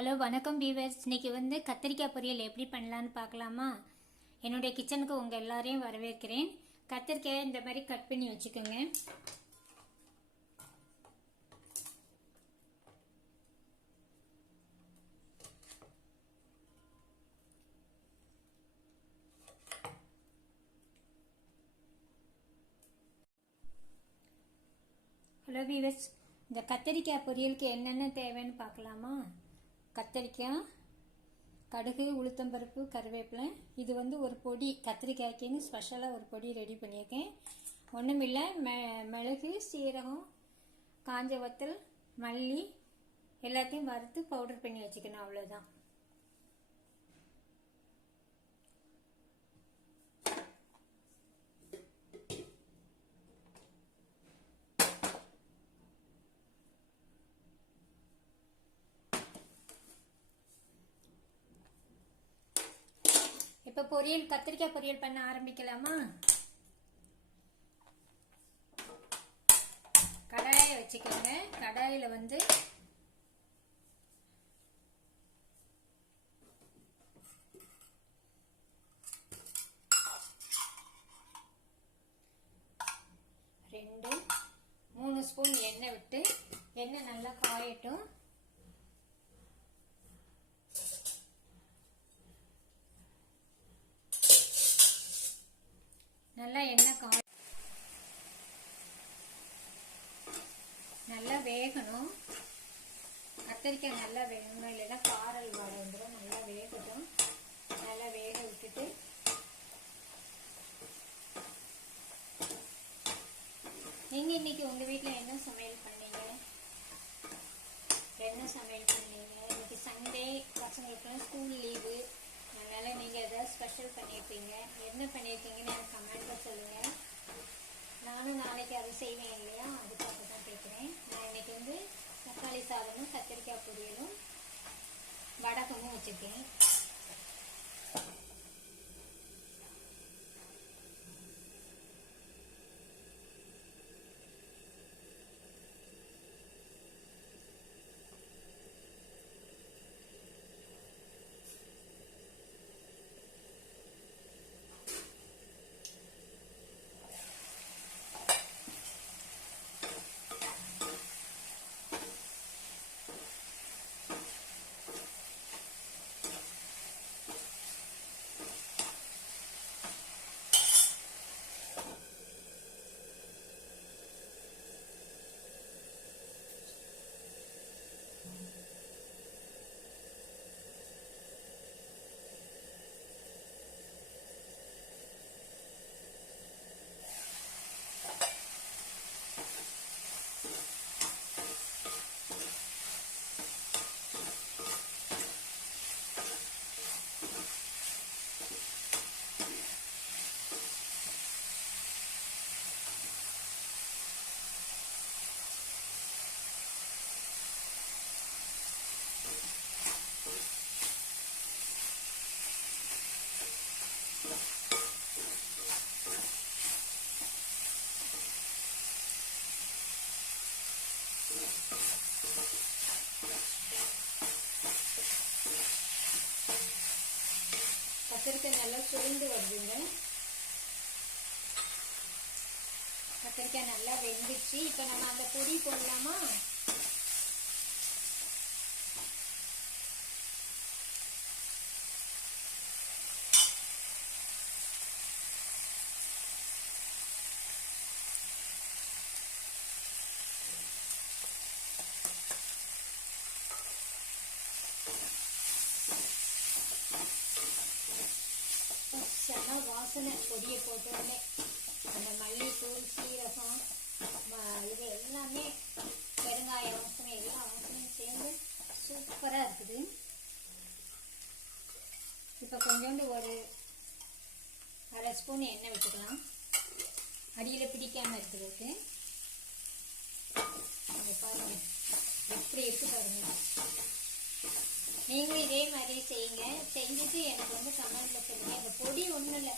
Hello வணக்கம் viewers. இன்றைக்கி கத்திரிக்காய் பொரியல் எப்படி பண்ணலான்னு பார்க்கலாமா? என்னுடைய கிச்சனுக்கு உங்கள் எல்லாரையும் வரவேற்கிறேன். கத்திரிக்காயை இந்த மாதிரி கட் பண்ணி வச்சுக்கோங்க. ஹலோ வீவர்ஸ், இந்த கத்திரிக்காய் பொரியலுக்கு என்னென்ன தேவைன்னு பார்க்கலாமா? கத்திரிக்காய், கடுகு, உளுத்தம்பருப்பு, கருவேப்பிலை. இது ஒரு பொடி, கத்திரிக்காய்க்குன்னு ஸ்பெஷலாக ஒரு பொடி ரெடி பண்ணியிருக்கேன். ஒன்றுமில்லை, மிளகு, சீரகம், காஞ்ச வத்தல், மல்லி எல்லாத்தையும் வறுத்து பவுடர் பண்ணி வச்சுக்கணும், அவ்வளோதான். இப்போ கத்திரிக்காய் பொரியல் பண்ண ஆரம்பிக்கலாமா? கடாயை வச்சுக்கோங்க. கடாயில் ரெண்டு 3 ஸ்பூன் எண்ணெய் விட்டு எண்ணெய் நல்லா காயட்டும். நல்லா எண்ணெய் நல்லா வேகணும். கத்திரிக்காய் நல்லா வேகணும், இல்லைன்னா காரல் வாடை வந்துடும். நல்லா வேகட்டும். நல்லா வேக விட்டுட்டு நீங்கள் இன்னைக்கு உங்கள் வீட்டில் என்ன சமையல் பண்ணீங்க? இன்னைக்கு சண்டே, பசங்களுக்குலாம் ஸ்கூல் லீவு. அதனால் நீங்கள் எதாவது ஸ்பெஷல் பண்ணியிருப்பீங்க. என்ன பண்ணியிருக்கீங்கன்னு எனக்கு கமெண்ட்டில் சொல்லுங்கள். நானும் நாளைக்கு அதை செய்வேன் இல்லையா, அதுக்காக தான் கேட்குறேன். நான் இன்னைக்கு தக்காளி சாதமும் கத்திரிக்காய் பொரியலும் வடகமும் வச்சுருக்கேன். கத்திரிக்காய் நல்லா சுருண்டு வருதுங்க. கத்திரிக்காய் நல்லா வெந்துச்சு. இப்போ நம்ம அந்த பொடி போடலாமா? வாசனை பொடியை போட்டோடனே அந்த மல்லித்தூள், சீரகம், இது எல்லாமே, பெருங்காய வாசனை, எல்லா வாசனையும் சேர்ந்து சூப்பராக இருக்குது. இப்போ கொஞ்சோண்டு ஒரு அரை ஸ்பூன் எண்ணெய் விட்டுக்கலாம், அடியில் பிடிக்காமல் இருக்கிறதுக்கு. பாருங்க எப்படி பாருங்க. நீங்களும் இதே மாதிரி செய்யுங்க. செஞ்சுட்டு எனக்கு கமெண்ட்ல சொல்லுங்க. இந்த பொடி ஒன்றும் இல்லை,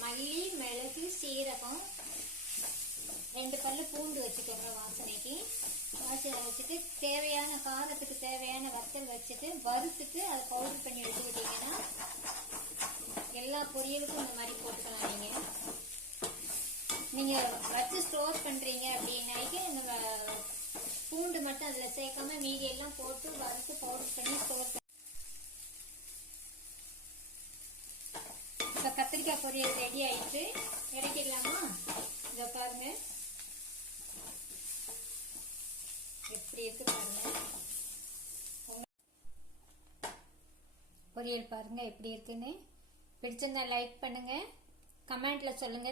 மல்லி, மிளகு, சீரகம், 2 பல்லு பூண்டு வச்சுக்கோங்க வாசனைக்கு. வச்சுட்டு தேவையான காரத்துக்கு தேவையான வத்தல் வச்சுட்டு வறுத்துட்டு அதை பவுடர் பண்ணி எடுத்துக்கிட்டீங்கன்னா எல்லா பொரியலுக்கும் இந்த மாதிரி போட்டுக்கலாம். நீங்க வச்சு ஸ்டோர் பண்றீங்க அப்படின்னாக்கி இந்த பூண்டு மட்டும் அதுல சேர்க்காம மீதி எல்லாம் போட்டு வறுத்து பவுடர் பண்ணி ஸ்டோர் பண்ணி. இப்ப கத்திரிக்காய் பொரியல் ரெடி ஆயிடுச்சு, இறக்கிடலாமா? இதை பாருங்க எப்படி இருக்கு பாருங்க. பொரியல் பாருங்க எப்படி இருக்குன்னு. பிடிச்சிருந்தா லைக் பண்ணுங்க, கமெண்ட்ல சொல்லுங்க.